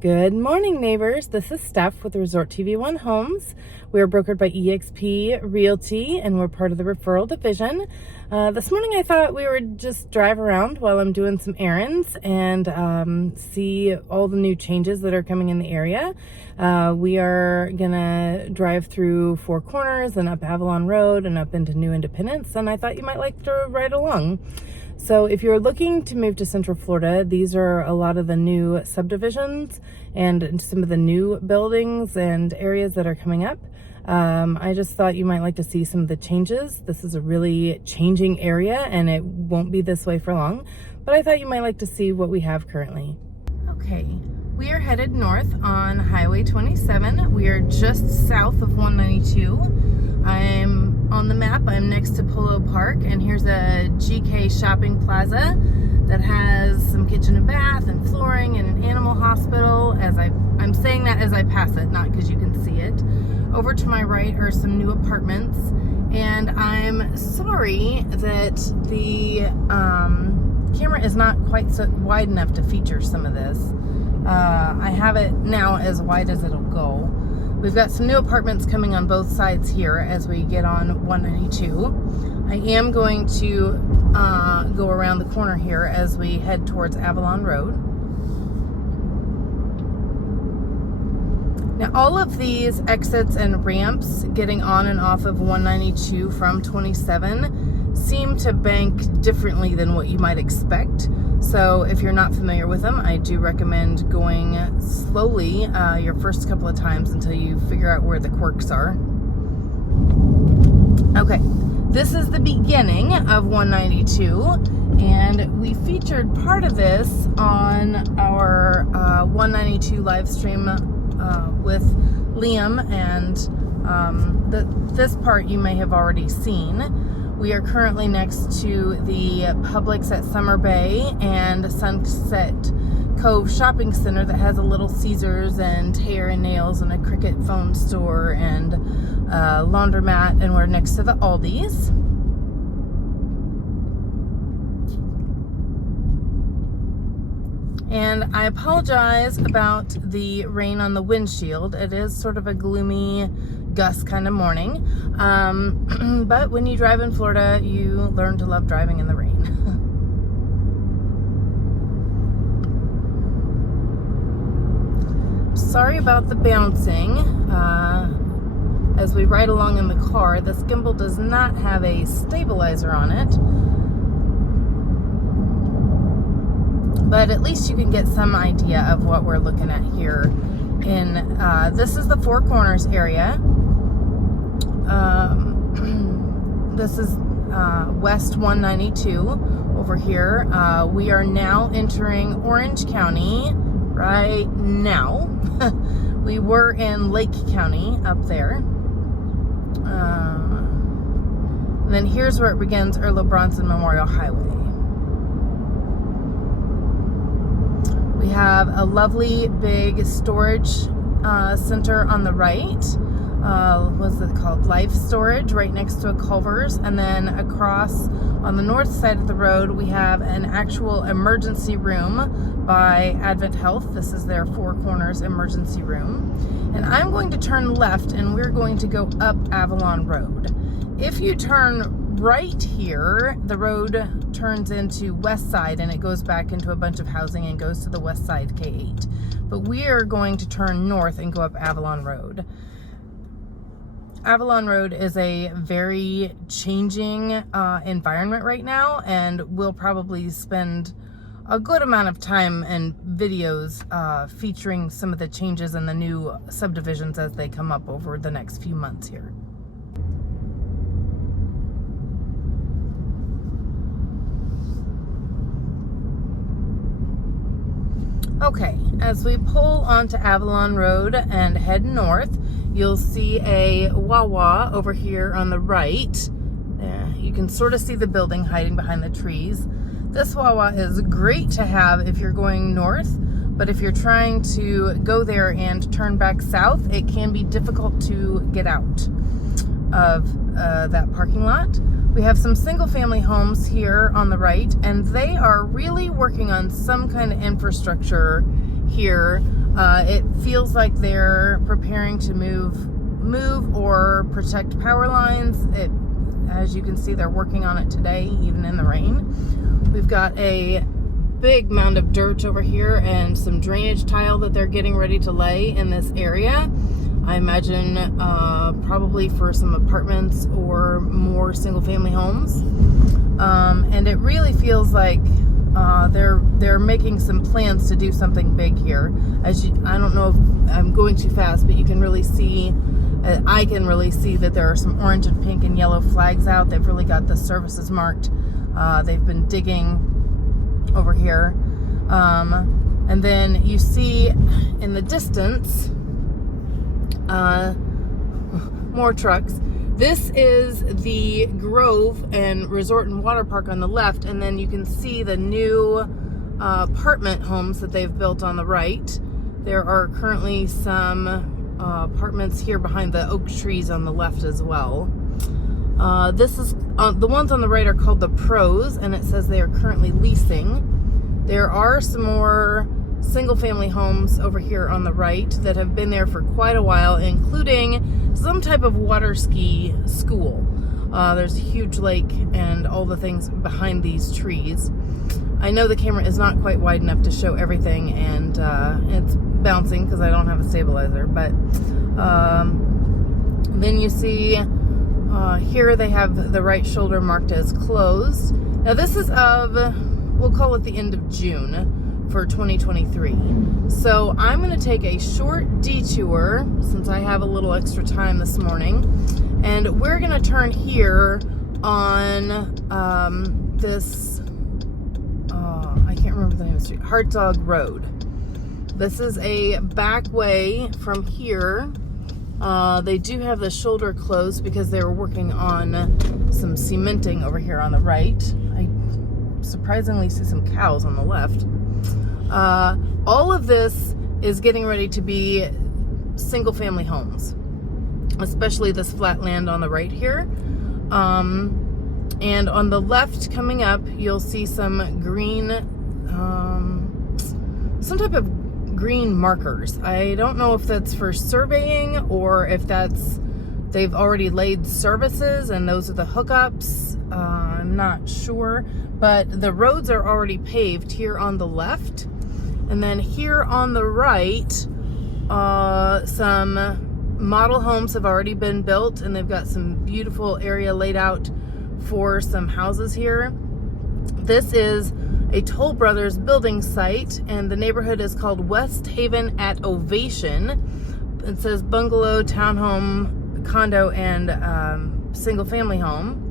Good morning, neighbors. This is Steph with Resort TV1 Homes. We are brokered by eXp Realty, and we're part of the referral division. This morning I thought we would just drive around while I'm doing some errands and see all the new changes that are coming in the area. We are gonna drive through Four Corners and up Avalon Road and up into New Independence, and I thought you might like to ride along. So if you're looking to move to Central Florida, these are a lot of the new subdivisions and some of the new buildings and areas that are coming up. I just thought you might like to see some of the changes. This is a really changing area and it won't be this way for long, but I thought you might like to see what we have currently. Okay, we are headed north on Highway 27. We are just south of 192. I'm on the map, I'm next to Polo Park, and here's a GK shopping plaza that has some kitchen and bath and flooring and an animal hospital. I'm saying that as I pass it, not because you can see it. Over to my right are some new apartments, and I'm sorry that the camera is not quite so wide enough to feature some of this. I have it now as wide as it'll go. We've got some new apartments coming on both sides here as we get on 192. I am going to go around the corner here as we head towards Avalon Road. Now, all of these exits and ramps getting on and off of 192 from 27 seem to bank differently than what you might expect. So if you're not familiar with them, I do recommend going slowly your first couple of times until you figure out where the quirks are. Okay, this is the beginning of 192, and we featured part of this on our 192 live stream with Liam, and this part you may have already seen. We are currently next to the Publix at Summer Bay and Sunset Cove Shopping Center that has a Little Caesars and hair and nails and a Cricket phone store and laundromat, and we're next to the Aldi's. And I apologize about the rain on the windshield. It is sort of a gloomy gust kind of morning. But when you drive in Florida, you learn to love driving in the rain. Sorry about the bouncing. As we ride along in the car, this gimbal does not have a stabilizer on it. But at least you can get some idea of what we're looking at here. This is the Four Corners area. This is West 192 over here. We are now entering Orange County right now. We were in Lake County up there. And then here's where it begins, Earl Bronson Memorial Highway. We have a lovely big storage center on the right. What's it called? Life Storage, right next to a Culver's. And then across on the north side of the road, we have an actual emergency room by Advent Health. This is their Four Corners emergency room. And I'm going to turn left, and we're going to go up Avalon Road. If you turn right here, the road turns into West Side, and it goes back into a bunch of housing and goes to the West Side K8. But we are going to turn north and go up Avalon Road. Avalon Road is a very changing environment right now, and we'll probably spend a good amount of time and videos featuring some of the changes and the new subdivisions as they come up over the next few months here. Okay, as we pull onto Avalon Road and head north, you'll see a Wawa over here on the right. You can sort of see the building hiding behind the trees. This Wawa is great to have if you're going north, but if you're trying to go there and turn back south, it can be difficult to get out of that parking lot. We have some single-family homes here on the right, and they are really working on some kind of infrastructure here It feels like they're preparing to move or protect power lines. As you can see, they're working on it today, even in the rain. We've got a big mound of dirt over here and some drainage tile that they're getting ready to lay in this area. I imagine probably for some apartments or more single-family homes. And it really feels like they're making some plans to do something big here. I don't know if I'm going too fast, but you can really see, I can really see that there are some orange and pink and yellow flags out. They've really got the services marked. They've been digging over here. And then you see in the distance more trucks. This is the Grove and Resort and Water Park on the left, and then you can see the new apartment homes that they've built on the right. There are currently some apartments here behind the oak trees on the left as well. This is the ones on the right are called the Pros, and it says they are currently leasing. There are some more single-family homes over here on the right that have been there for quite a while, including some type of water ski school. There's a huge lake and all the things behind these trees. I know the camera is not quite wide enough to show everything, and it's bouncing because I don't have a stabilizer, but then you see here they have the right shoulder marked as closed. Now this is we'll call it the end of June for 2023. So I'm going to take a short detour since I have a little extra time this morning, and we're going to turn here on this I can't remember the name of the street, Hartzog Road. This is a back way from here. They do have the shoulder closed because they were working on some cementing over here on the right. I surprisingly see some cows on the left. All of this is getting ready to be single-family homes, especially this flat land on the right here. And on the left coming up, you'll see some green, some type of green markers. I don't know if that's for surveying or if they've already laid services and those are the hookups. I'm not sure, but the roads are already paved here on the left. And then here on the right, some model homes have already been built, and they've got some beautiful area laid out for some houses here. This is a Toll Brothers building site, and the neighborhood is called West Haven at Ovation. It says bungalow, townhome, condo, and single-family home.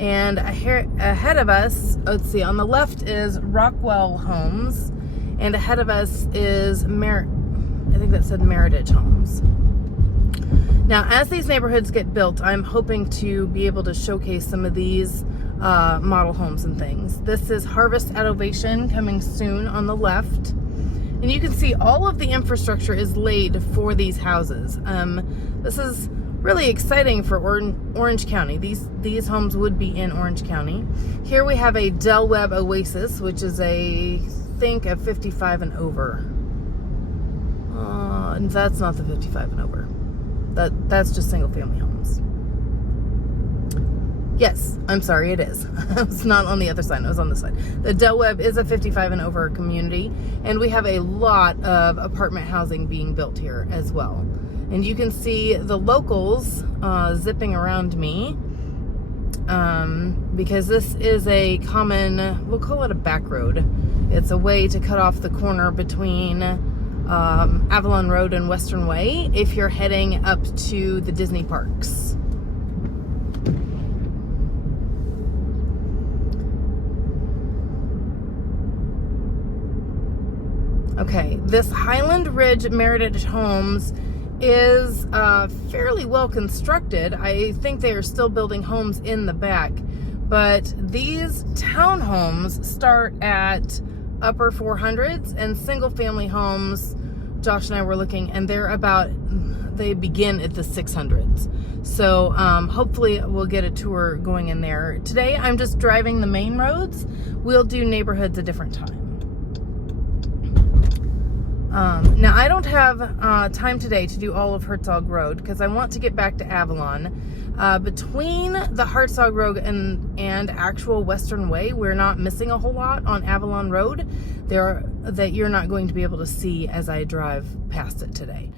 And ahead of us, let's see, on the left is Rockwell Homes, and ahead of us is I think that said Meritage Homes. Now, as these neighborhoods get built, I'm hoping to be able to showcase some of these model homes and things. This is Harvest at Ovation coming soon on the left. And you can see all of the infrastructure is laid for these houses. This is really exciting for Orange County. These homes would be in Orange County. Here we have a Del Webb Oasis, which is I think a 55 and over. That's not the 55 and over. That's just single family homes. Yes, I'm sorry, it is. It's not on the other side, it was on this side. The Del Webb is a 55 and over community, and we have a lot of apartment housing being built here as well. And you can see the locals zipping around me because this is a common, we'll call it a back road. It's a way to cut off the corner between Avalon Road and Western Way if you're heading up to the Disney parks. Okay, this Highland Ridge Meritage Homes is fairly well constructed. I think they are still building homes in the back, but these townhomes start at upper 400s, and single family homes, Josh and I were looking, and they begin at the 600s. So hopefully we'll get a tour going in there. Today I'm just driving the main roads. We'll do neighborhoods a different time. Now, I don't have time today to do all of Hartzog Road because I want to get back to Avalon. Between the Hartzog Road and actual Western Way, we're not missing a whole lot on Avalon Road that you're not going to be able to see as I drive past it today.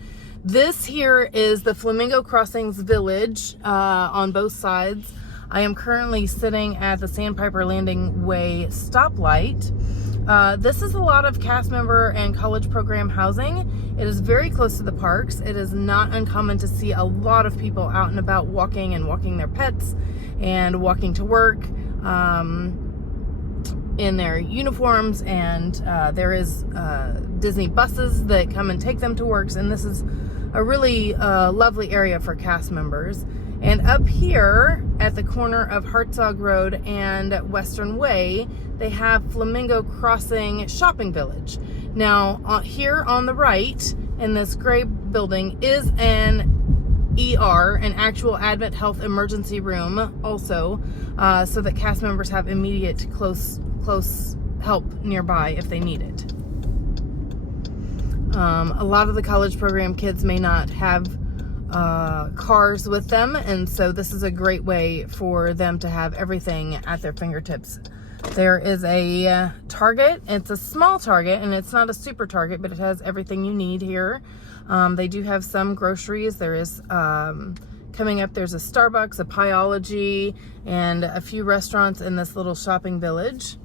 This here is the Flamingo Crossings Village on both sides. I am currently sitting at the Sandpiper Landing Way stoplight. This is a lot of cast member and college program housing. It is very close to the parks. It is not uncommon to see a lot of people out and about walking their pets and walking to work in their uniforms, and there is Disney buses that come and take them to works, and this is a really lovely area for cast members. And up here at the corner of Hartzog Road and Western Way, they have Flamingo Crossing Shopping Village. Now, here on the right in this gray building is an ER, an actual Advent Health emergency room also, so that cast members have immediate close help nearby if they need it. A lot of the college program kids may not have cars with them, and so this is a great way for them to have everything at their fingertips. There is a Target. It's a small Target, and it's not a super Target, but it has everything you need here. They do have some groceries. There is coming up, there's a Starbucks, a Pieology, and a few restaurants in this little shopping village.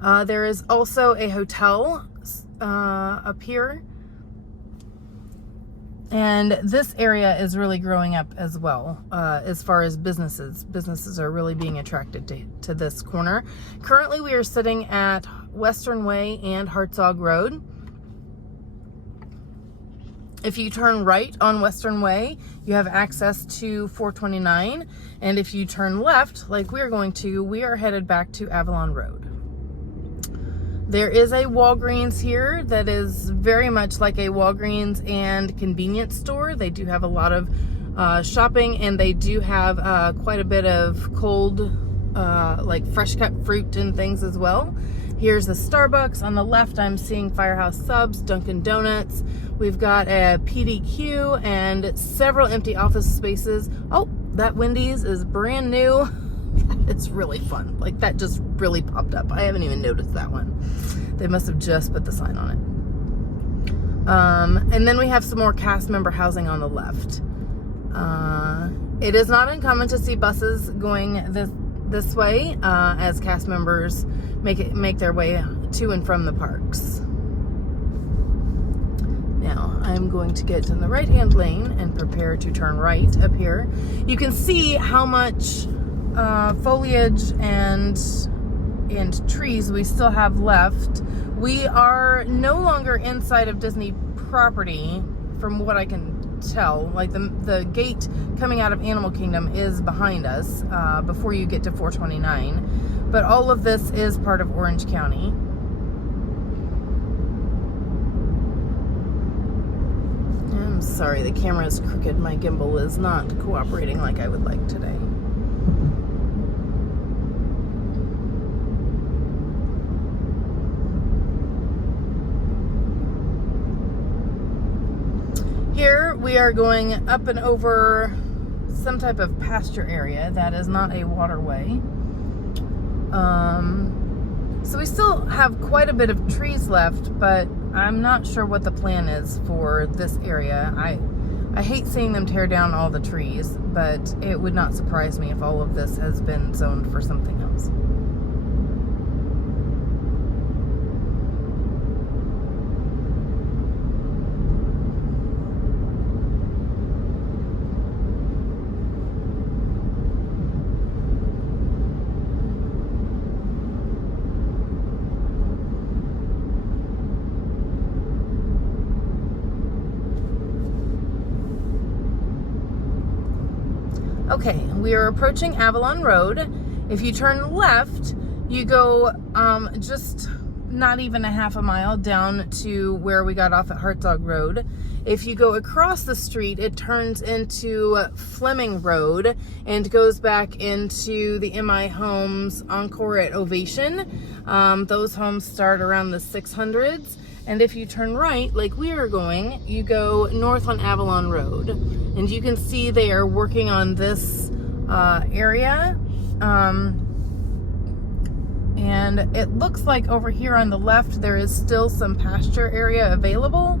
There is also a hotel up here. And this area is really growing up as well, as far as businesses. Businesses are really being attracted to this corner. Currently, we are sitting at Western Way and Hartzog Road. If you turn right on Western Way, you have access to 429. And if you turn left, like we're going to, we are headed back to Avalon Road. There is a Walgreens here that is very much like a Walgreens and convenience store. They do have a lot of shopping, and they do have quite a bit of cold, like fresh cut fruit and things as well. Here's a Starbucks. On the left, I'm seeing Firehouse Subs, Dunkin' Donuts. We've got a PDQ and several empty office spaces. Oh, that Wendy's is brand new. It's really fun. Like, that just really popped up. I haven't even noticed that one. They must have just put the sign on it. And then we have some more cast member housing on the left. It is not uncommon to see buses going this way as cast members make their way to and from the parks. Now, I'm going to get in the right-hand lane and prepare to turn right up here. You can see how much foliage and trees we still have left. We are no longer inside of Disney property, from what I can tell. Like, the gate coming out of Animal Kingdom is behind us before you get to 429, but all of this is part of Orange County. I'm sorry, the camera is crooked. My gimbal is not cooperating like I would like today. Here we are going up and over some type of pasture area that is not a waterway. So we still have quite a bit of trees left, but I'm not sure what the plan is for this area. I hate seeing them tear down all the trees, but it would not surprise me if all of this has been zoned for something else. Okay, we are approaching Avalon Road. If you turn left, you go just not even a half a mile down to where we got off at Hartzog Road. If you go across the street, it turns into Flamingo Road and goes back into the MI Homes Encore at Ovation. Those homes start around the 600s. And if you turn right, like we are going, you go north on Avalon Road. And you can see they are working on this area. And it looks like over here on the left, there is still some pasture area available.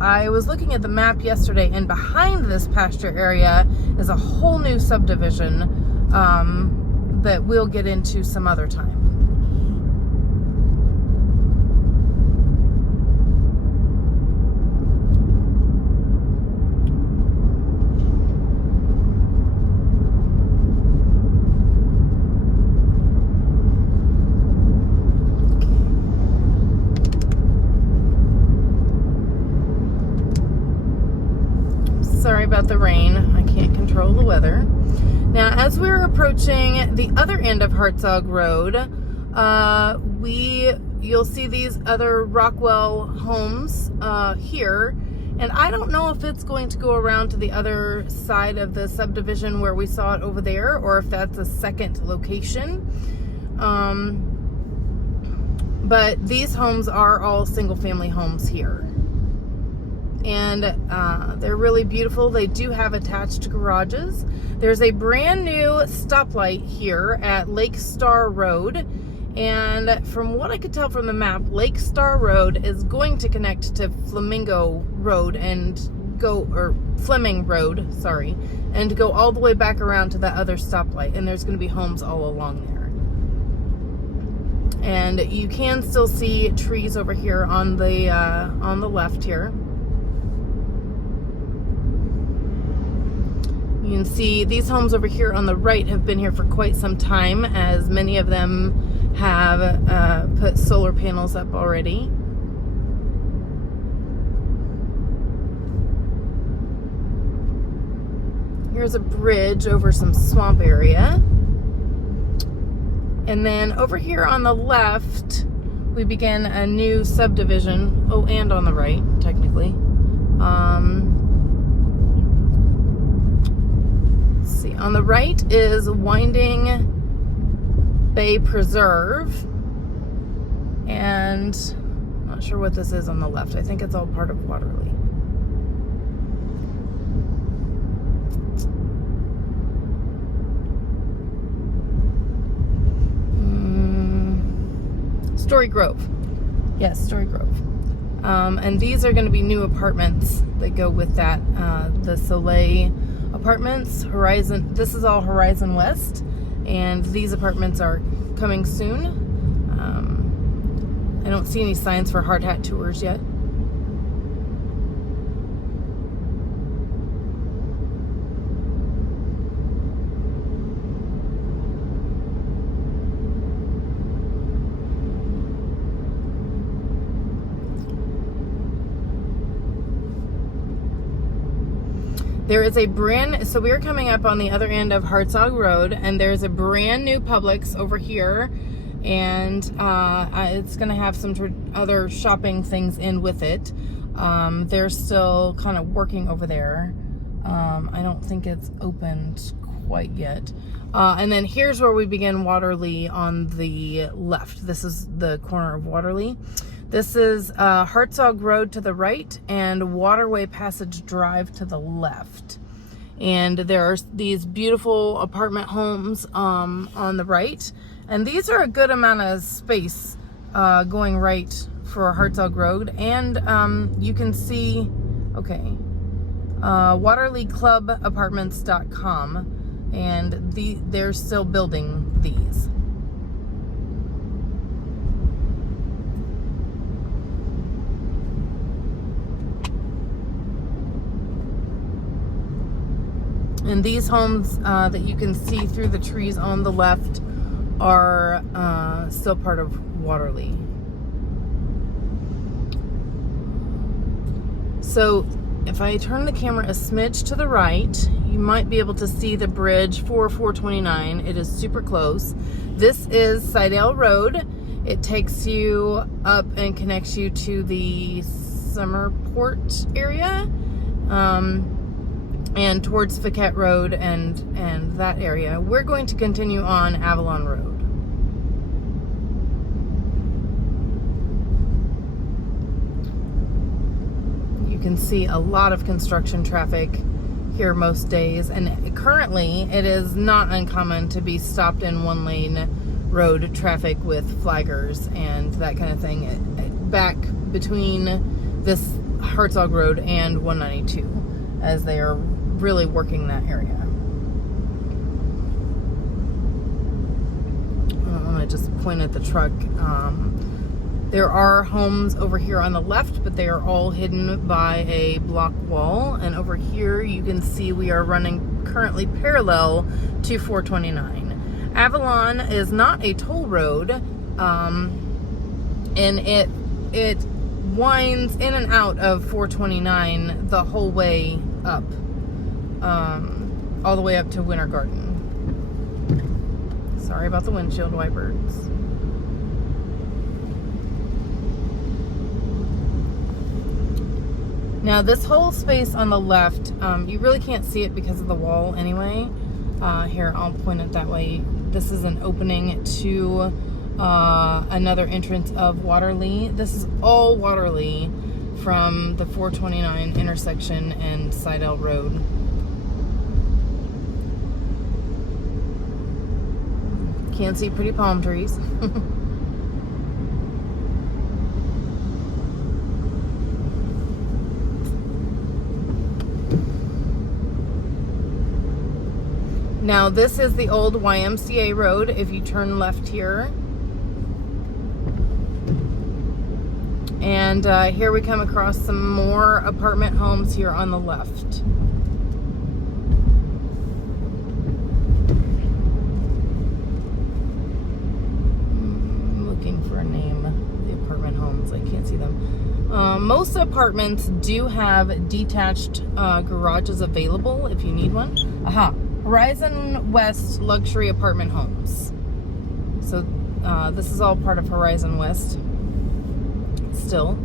I was looking at the map yesterday, and behind this pasture area is a whole new subdivision that we'll get into some other time. Sorry about the rain. I can't control the weather. Now, as we're approaching the other end of Hartzog Road, you'll see these other Rockwell homes here. And I don't know if it's going to go around to the other side of the subdivision where we saw it over there, or if that's a second location. But these homes are all single-family homes here. And they're really beautiful. They do have attached garages. There's a brand new stoplight here at Lake Star Road. And from what I could tell from the map, Lake Star Road is going to connect to Flamingo Road and Fleming Road, sorry, and go all the way back around to that other stoplight. And there's going to be homes all along there. And you can still see trees over here on the left here. You can see these homes over here on the right have been here for quite some time, as many of them have put solar panels up already. Here's a bridge over some swamp area. And then over here on the left, we begin a new subdivision. Oh, and on the right, technically. See, on the right is Winding Bay Preserve, and I'm not sure what this is on the left. I think it's all part of Waterley. Story Grove. Yes, Story Grove. And these are going to be new apartments that go with that. The Soleil Apartments, Horizon. This is all Horizon West, and these apartments are coming soon. I don't see any signs for hard hat tours yet. There is a so we're coming up on the other end of Hartzog Road, and there's a brand new Publix over here, and it's going to have some other shopping things in with it. They're still kind of working over there. I don't think it's opened quite yet. And then here's where we begin Waterley on the left. This is the corner of Waterley. This is Hartzog Road to the right and Waterway Passage Drive to the left. And there are these beautiful apartment homes on the right. And these are a good amount of space going right for Hartzog Road. And you can see, okay, WaterleyClubApartments.com. And they're still building these. And these homes that you can see through the trees on the left are still part of Waterley. So if I turn the camera a smidge to the right, you might be able to see the bridge for 429. It is super close. This is Sidale Road. It takes you up and connects you to the Summerport area. And towards Fiquette Road and that area. We're going to continue on Avalon Road. can see a lot of construction traffic here most days, and currently it is not uncommon to be stopped in one lane road traffic with flaggers and that kind of thing back between this Hartzog Road and 192 as they are really working that area. I'm gonna just point at the truck. There are homes over here on the left, but they are all hidden by a block wall. And over here, you can see we are running currently parallel to 429. Avalon is not a toll road, and it winds in and out of 429 the whole way up, all the way up to Winter Garden. Sorry about the windshield wipers. Now this whole space on the left, you really can't see it because of the wall anyway. Here, I'll point it that way. This is an opening to another entrance of Waterley. This is all Waterley from the 429 intersection and Sidell Road. Can't see pretty palm trees. Now this is the old YMCA road if you turn left here. And here we come across some more apartment homes here on the left. I'm looking for a name of the apartment homes. I can't see them. Most apartments do have detached garages available if you need one. Aha. Horizon West Luxury Apartment Homes. So this is all part of Horizon West still.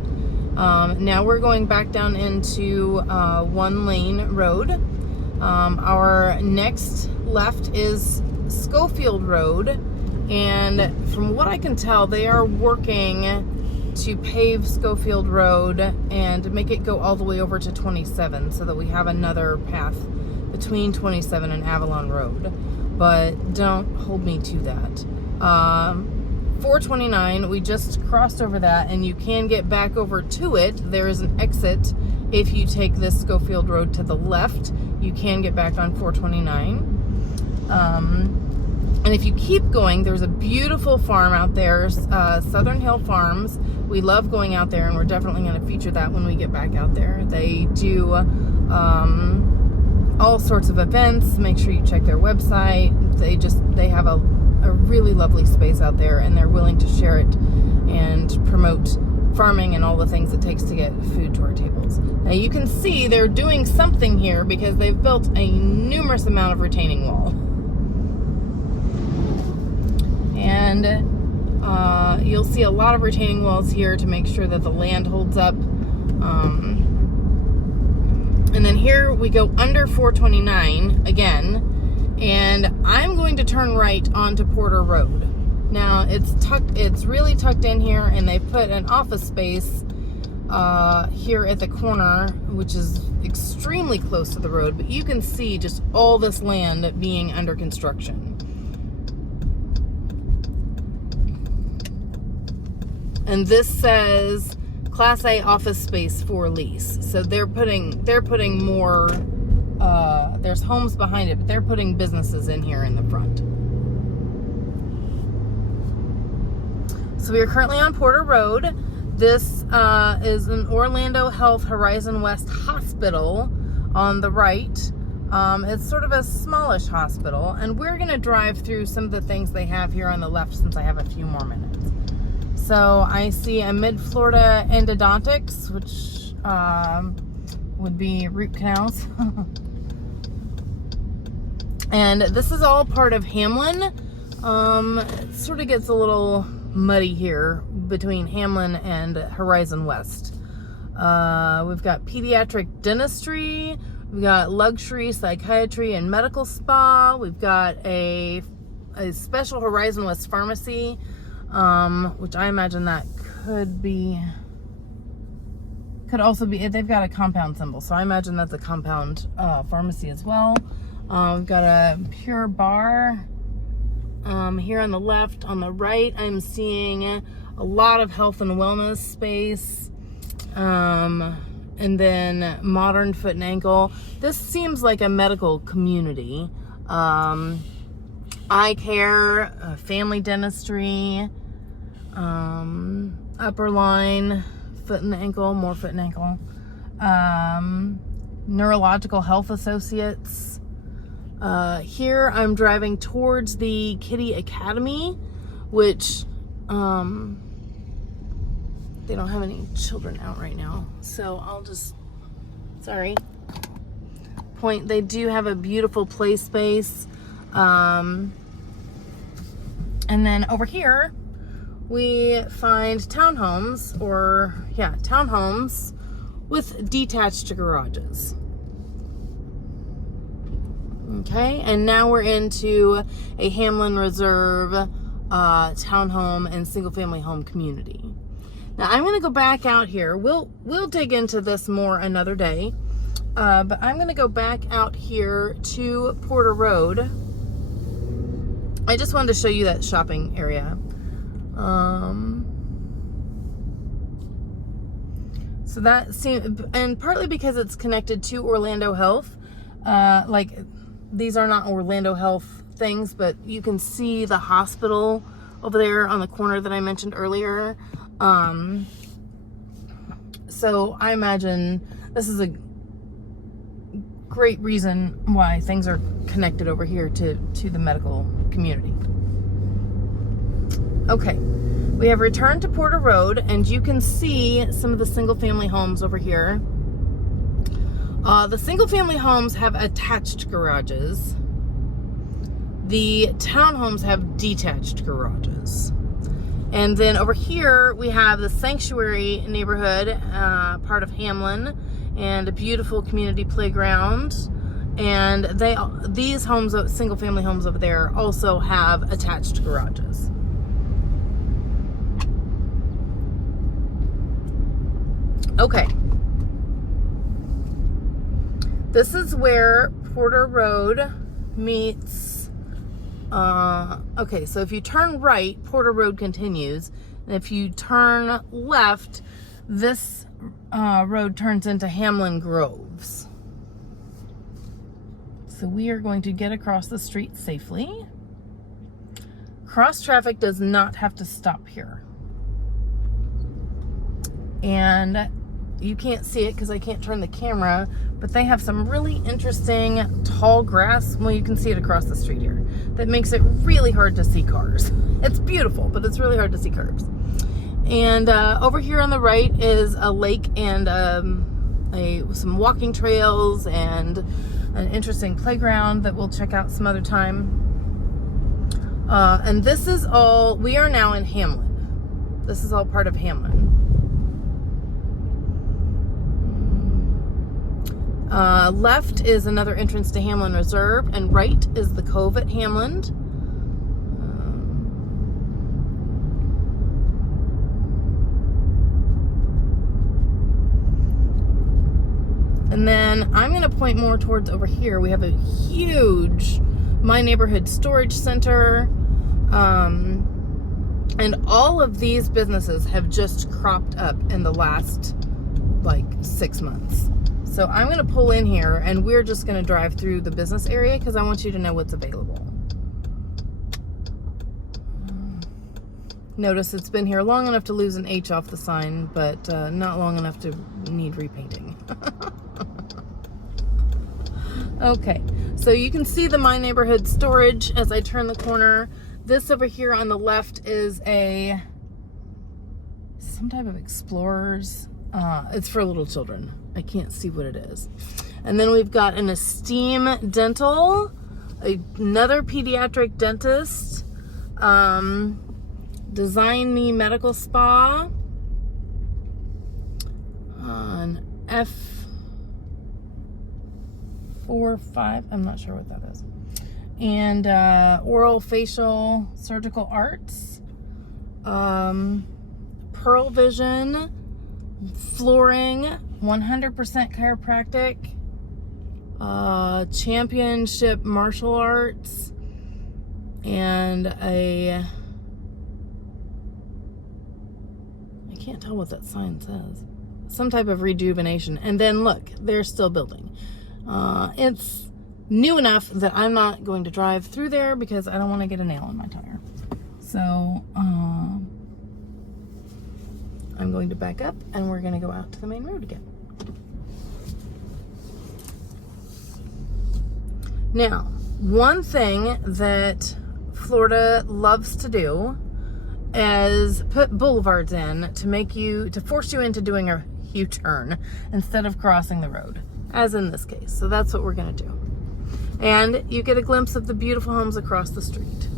Now we're going back down into one lane road. Our next left is Schofield Road, and from what I can tell, they are working to pave Schofield Road and make it go all the way over to 27 so that we have another path between 27 and Avalon Road, but don't hold me to that. 429, we just crossed over that, and you can get back over to it. There is an exit if you take this Schofield Road to the left. You can get back on 429. And if you keep going, there's a beautiful farm out there, Southern Hill Farms. We love going out there, and we're definitely going to feature that when we get back out there. They do all sorts of events. Make sure you check their website. They have a really lovely space out there, and they're willing to share it and promote farming and all the things it takes to get food to our tables. Now you can see they're doing something here because they've built a numerous amount of retaining wall. And you'll see a lot of retaining walls here to make sure that the land holds up. And then here we go under 429 again, and I'm going to turn right onto Porter Road. Now it's really tucked in here, and they put an office space here at the corner, which is extremely close to the road, but you can see just all this land being under construction. And this says Class A office space for lease. So they're putting more, there's homes behind it, but they're putting businesses in here in the front. So we are currently on Porter Road. This is an Orlando Health Horizon West hospital on the right. It's sort of a smallish hospital, and we're gonna drive through some of the things they have here on the left since I have a few more minutes. So I see a Mid-Florida Endodontics, which would be root canals. And this is all part of Hamlin. It sort of gets a little muddy here between Hamlin and Horizon West. We've got pediatric dentistry. We've got luxury psychiatry and medical spa. We've got a special Horizon West pharmacy. Which I imagine that could Could also be, they've got a compound symbol, so I imagine that's a compound pharmacy as well. We've got a Pure Bar here on the left. On the right, I'm seeing a lot of health and wellness space. And then Modern Foot and Ankle. This seems like a medical community. Eye care, family dentistry, upper line, foot and ankle, more foot and ankle, neurological health associates. Here I'm driving towards the Kitty Academy, which they don't have any children out right now, so I'll just, sorry, point. They do have a beautiful play space. And then over here, we find townhomes, townhomes with detached garages. Okay, and now we're into a Hamlin Reserve townhome and single-family home community. Now I'm going to go back out here. We'll dig into this more another day, but I'm going to go back out here to Porter Road. I just wanted to show you that shopping area. So that seems, and partly because it's connected to Orlando Health. Like, these are not Orlando Health things, but you can see the hospital over there on the corner that I mentioned earlier. So I imagine this is a great reason why things are connected over here to the medical community. Okay, we have returned to Porter Road, and you can see some of the single-family homes over here. The single-family homes have attached garages. The townhomes have detached garages. And then over here, we have the Sanctuary neighborhood, part of Hamlin, and a beautiful community playground. And these homes, single-family homes over there, also have attached garages. Okay. This is where Porter Road meets, okay, so if you turn right, Porter Road continues. And if you turn left, this road turns into Hamlin Groves. So we are going to get across the street safely. Cross traffic does not have to stop here. And you can't see it because I can't turn the camera, but they have some really interesting tall grass. Well, you can see it across the street here. That makes it really hard to see cars. It's beautiful, but it's really hard to see cars. And over here on the right is a lake and some walking trails and an interesting playground that we'll check out some other time. And this is all, we are now in Hamlin. This is all part of Hamlin. Left is another entrance to Hamlin Reserve, and right is the Cove at Hamlin. And then I'm going to point more towards over here. We have a huge My Neighborhood storage center. And all of these businesses have just cropped up in the last, like, 6 months. So I'm going to pull in here, and we're just going to drive through the business area because I want you to know what's available. Notice it's been here long enough to lose an H off the sign, but not long enough to need repainting. Okay, so you can see the My Neighborhood storage as I turn the corner. This over here on the left is some type of Explorers. It's for little children. I can't see what it is. And then we've got an Esteem Dental, another pediatric dentist, Design Me Medical Spa, an F45, I'm not sure what that is, and Oral Facial Surgical Arts, Pearl Vision, flooring, 100% chiropractic, championship martial arts, and I can't tell what that sign says. Some type of rejuvenation. And then look, they're still building. It's new enough that I'm not going to drive through there because I don't want to get a nail in my tire. So I'm going to back up and we're going to go out to the main road again. Now, one thing that Florida loves to do is put boulevards in to force you into doing a U-turn instead of crossing the road, as in this case. So that's what we're going to do. And you get a glimpse of the beautiful homes across the street.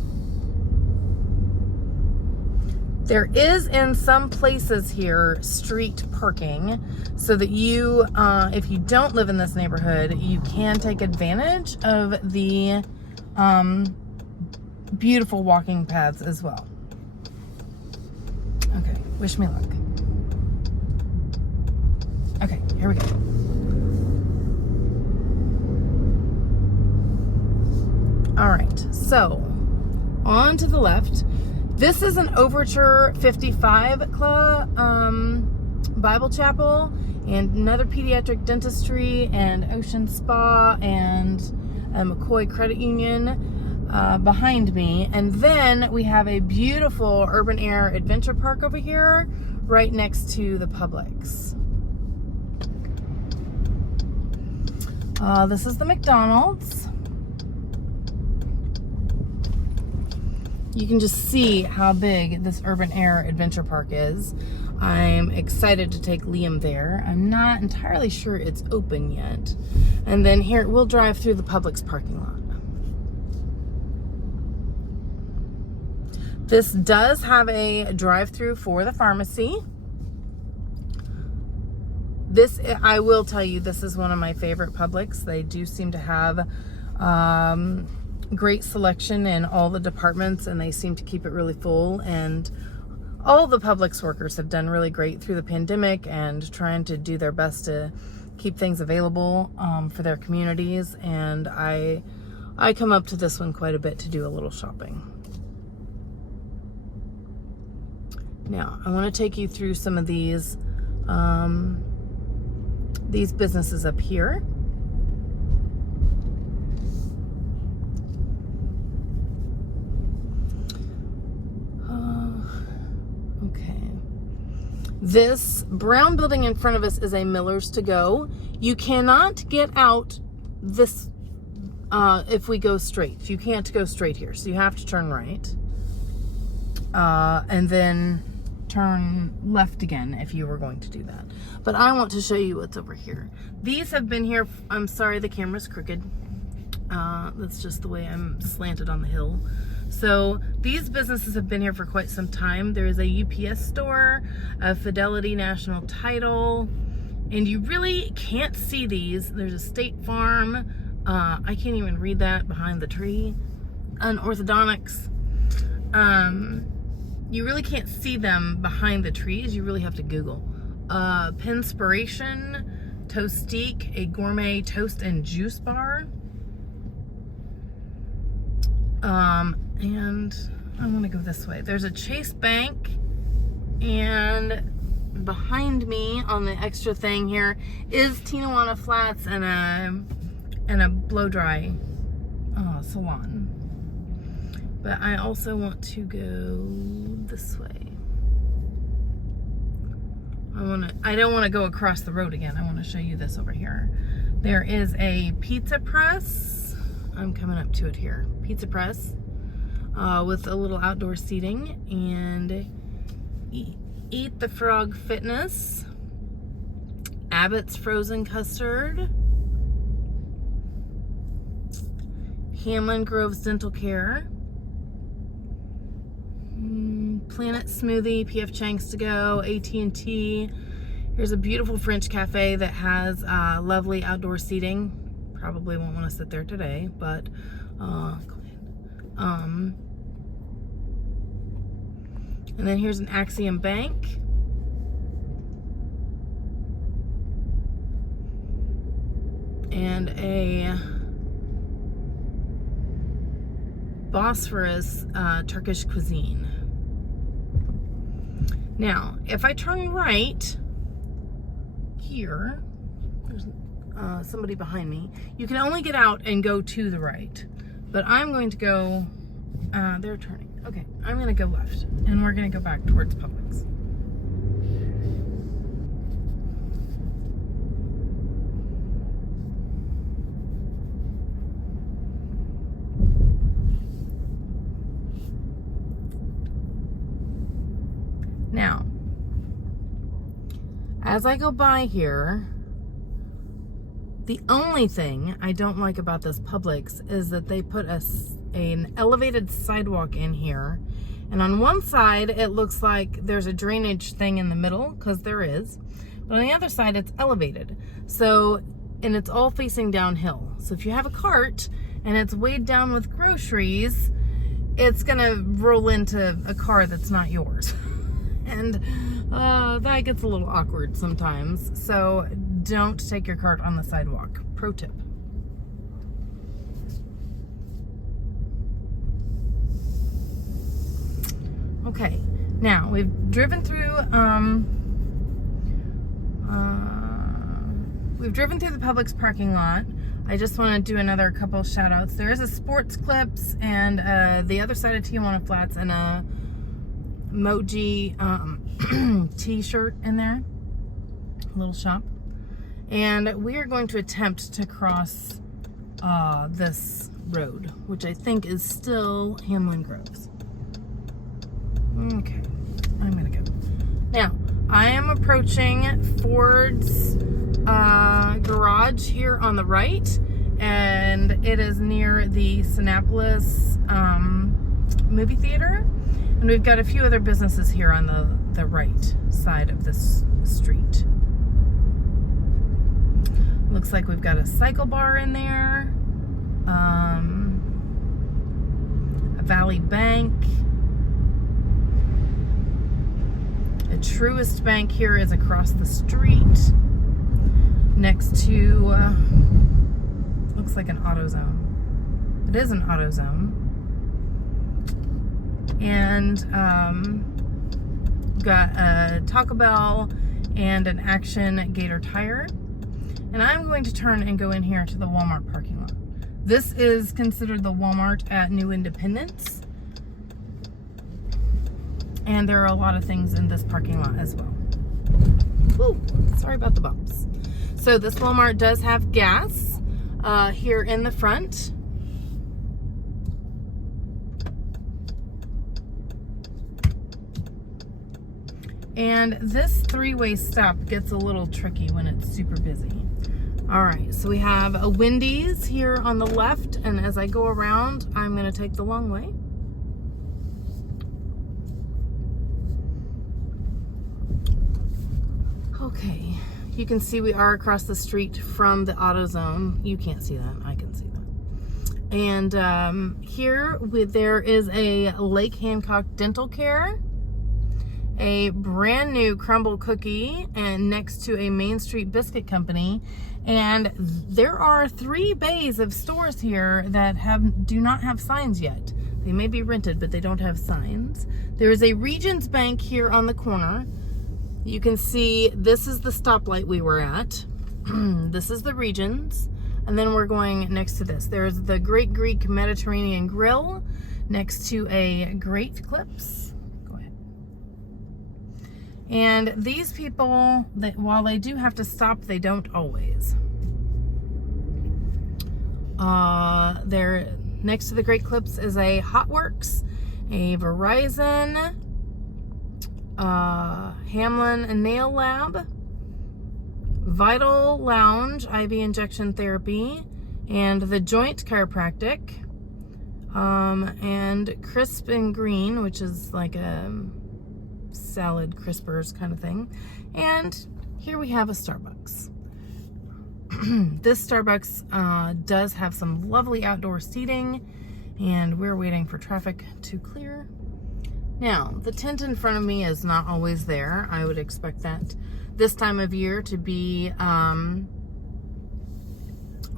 There is in some places here street parking so that you, if you don't live in this neighborhood, you can take advantage of the beautiful walking paths as well. Okay, wish me luck. Okay, here we go. All right, so on to the left. This is an Overture 55 Club Bible Chapel and another pediatric dentistry and Ocean Spa and McCoy Credit Union behind me. And then we have a beautiful urban air adventure park over here right next to the Publix. This is the McDonald's. You can just see how big this urban air adventure park is. I'm excited to take Liam there. I'm not entirely sure it's open yet. And then here, we'll drive through the Publix parking lot. This does have a drive-through for the pharmacy. This, I will tell you, this is one of my favorite Publix. They do seem to have great selection in all the departments, and they seem to keep it really full. And all the Publix workers have done really great through the pandemic and trying to do their best to keep things available for their communities. And I come up to this one quite a bit to do a little shopping. Now, I want to take you through some of these businesses up here. Okay. This brown building in front of us is a Miller's To Go. You cannot get out this if we go straight. You can't go straight here, so you have to turn right. And then turn left again if you were going to do that. But I want to show you what's over here. These have been here, I'm sorry the camera's crooked. That's just the way I'm slanted on the hill. So these businesses have been here for quite some time. There is a UPS store, a Fidelity National Title, and you really can't see these. There's a State Farm. I can't even read that behind the tree. An orthodontics. You really can't see them behind the trees. You really have to Google. Pinspiration, Toastique, a gourmet toast and juice bar. And I'm gonna go this way. There's a Chase Bank, and behind me on the extra thing here is Tinawana Flats and a blow dry salon. But I also want to go this way. I don't want to go across the road again. I want to show you this over here. There is a pizza press. I'm coming up to it here. Pizza press with a little outdoor seating, and Eat the Frog Fitness, Abbott's Frozen Custard, Hamlin Groves Dental Care, Planet Smoothie, PF Chang's To Go, AT&T. Here's a beautiful French cafe that has lovely outdoor seating. Probably won't want to sit there today, but and then here's an Axiom Bank. and a Bosphorus Turkish cuisine. Now, if I turn right here, there's somebody behind me. You can only get out and go to the right, but I'm going to go, they're turning. Okay, I'm going to go left, and we're going to go back towards Publix. Now, as I go by here, the only thing I don't like about this Publix is that they put an elevated sidewalk in here. And on one side, it looks like there's a drainage thing in the middle, because there is. But on the other side, it's elevated. So, and it's all facing downhill. So if you have a cart and it's weighed down with groceries, it's gonna roll into a car that's not yours. And that gets a little awkward sometimes. So don't take your cart on the sidewalk. Pro tip. Okay, now we've driven through the Publix parking lot. I just want to do another couple shout outs. There is a Sports Clips and the other side of Tijuana Flats and a Moji t-shirt in there, little shop. And we are going to attempt to cross this road, which I think is still Hamlin Groves. Okay, I'm gonna go. Now, I am approaching Ford's garage here on the right, and it is near the Sinopolis movie theater. And we've got a few other businesses here on the right side of this street. Looks like we've got a cycle bar in there, a Valley Bank. The Truist Bank here is across the street next to, looks like an AutoZone. It is an AutoZone. And got a Taco Bell and an Action Gator Tire. And I'm going to turn and go in here to the Walmart parking lot. This is considered the Walmart at New Independence. And there are a lot of things in this parking lot as well. Woo, sorry about the bumps. So this Walmart does have gas here in the front. And this three-way stop gets a little tricky when it's super busy. All right, so we have a Wendy's here on the left, and as I go around, I'm gonna take the long way. Okay, you can see we are across the street from the AutoZone. You can't see that, I can see that. And here there is a Lake Hancock Dental Care, a brand new crumble cookie, and next to a Main Street Biscuit Company. And there are 3 bays of stores here that do not have signs yet. They may be rented, but they don't have signs. There is a Regions Bank here on the corner. You can see this is the stoplight we were at. This is the Regions. And then we're going next to this. There's the Great Greek Mediterranean Grill next to a Great Clips. Go ahead. And these people, while they do have to stop, they don't always. There next to the Great Clips is a Hotworks, a Verizon, Hamlin and Nail Lab, Vital Lounge, IV injection therapy, and the Joint Chiropractic, and Crisp and Green, which is like a salad crispers kind of thing. And here we have a Starbucks. This Starbucks does have some lovely outdoor seating, and we're waiting for traffic to clear. Now, the tent in front of me is not always there. I would expect that this time of year to be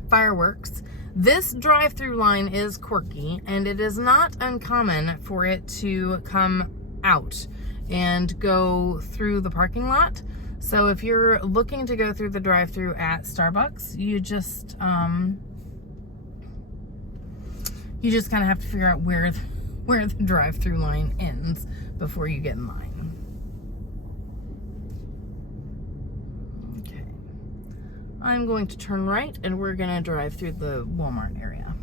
fireworks. This drive-through line is quirky, and it is not uncommon for it to come out and go through the parking lot. So if you're looking to go through the drive-through at Starbucks, you just kind of have to figure out where the drive-through line ends before you get in line. Okay. I'm going to turn right, and we're going to drive through the Walmart area.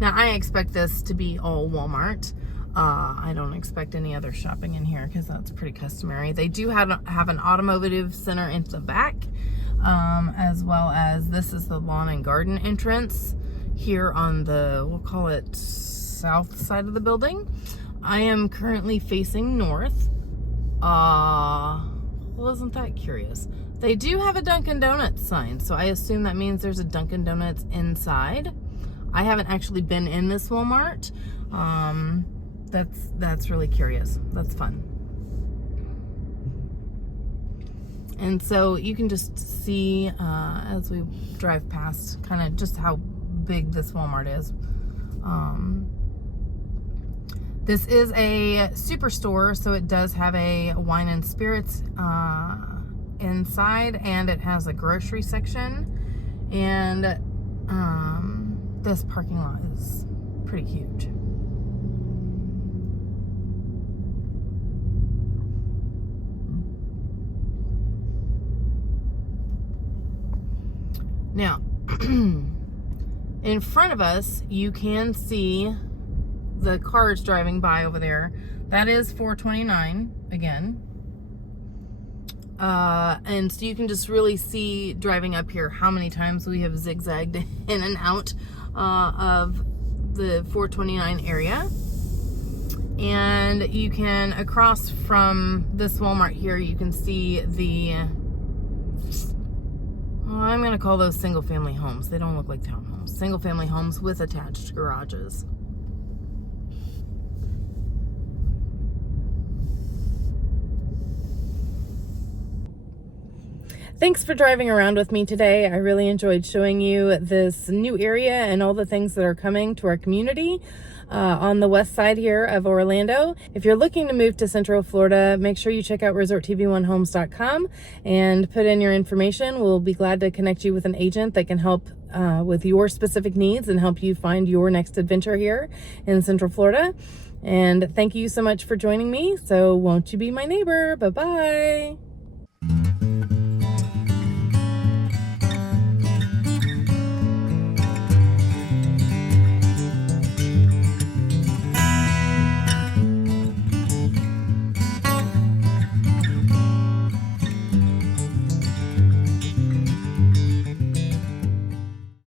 Now, I expect this to be all Walmart. I don't expect any other shopping in here because that's pretty customary. They do have an automotive center in the back, as well as this is the lawn and garden entrance here on the, we'll call it south side of the building. I am currently facing north. Well, isn't that curious? They do have a Dunkin' Donuts sign, so I assume that means there's a Dunkin' Donuts inside. I haven't actually been in this Walmart. That's really curious. That's fun. And so you can just see as we drive past kind of just how big this Walmart is. This is a superstore, so it does have a wine and spirits inside, and it has a grocery section, and this parking lot is pretty huge. Now, in front of us, you can see the cars driving by over there. That is 429 again. And so you can just really see driving up here how many times we have zigzagged in and out of the 429 area. And you can, across from this Walmart here, you can see the, I'm going to call those single family homes. They don't look like townhomes. Single family homes with attached garages. Thanks for driving around with me today. I really enjoyed showing you this new area and all the things that are coming to our community on the west side here of Orlando. If you're looking to move to Central Florida, make sure you check out resorttv1homes.com and put in your information. We'll be glad to connect you with an agent that can help with your specific needs and help you find your next adventure here in Central Florida. And thank you so much for joining me. So won't you be my neighbor? Bye-bye.